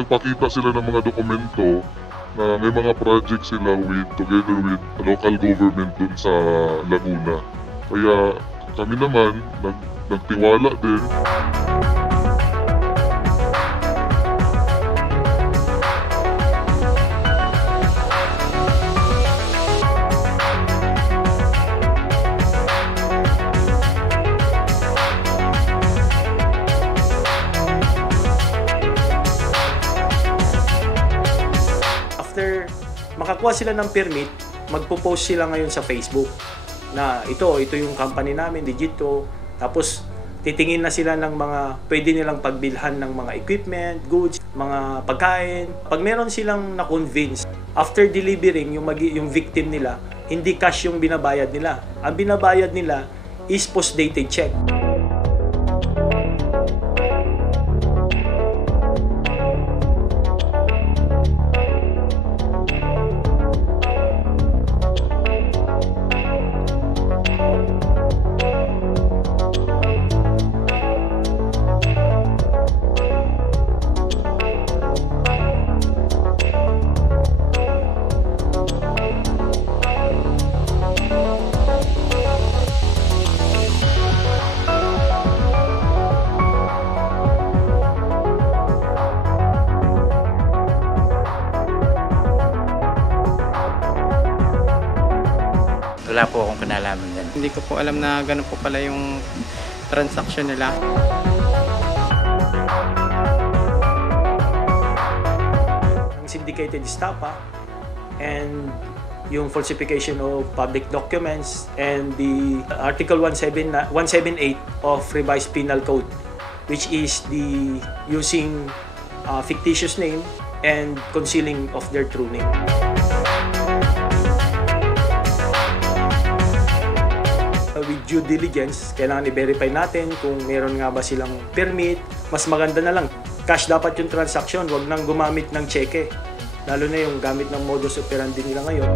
nagpakita sila ng mga dokumento na may mga project sila together with local government dun sa Laguna. Kaya kami naman nagtiwala din. After makakuha sila ng permit, magpo-post sila ngayon sa Facebook na ito yung company namin, Digito. Tapos titingin na sila ng mga pwede nilang pagbilhan ng mga equipment, goods, mga pagkain. Pag meron silang na-convince, after delivering yung victim nila, hindi cash yung binabayad nila. Ang binabayad nila is post-dated check. Wala po akong kinalaman din. Hindi ko po alam na ganun po pala yung transaction nila. Ang syndicated estafa and yung falsification of public documents and the Article 178 of Revised Penal Code, which is the using fictitious name and concealing of their true name. With due diligence, kailangan i-verify natin kung meron nga ba silang permit. Mas maganda na lang, cash dapat yung transaction, wag nang gumamit ng cheque. Lalo na yung gamit ng modus operandi nila ngayon.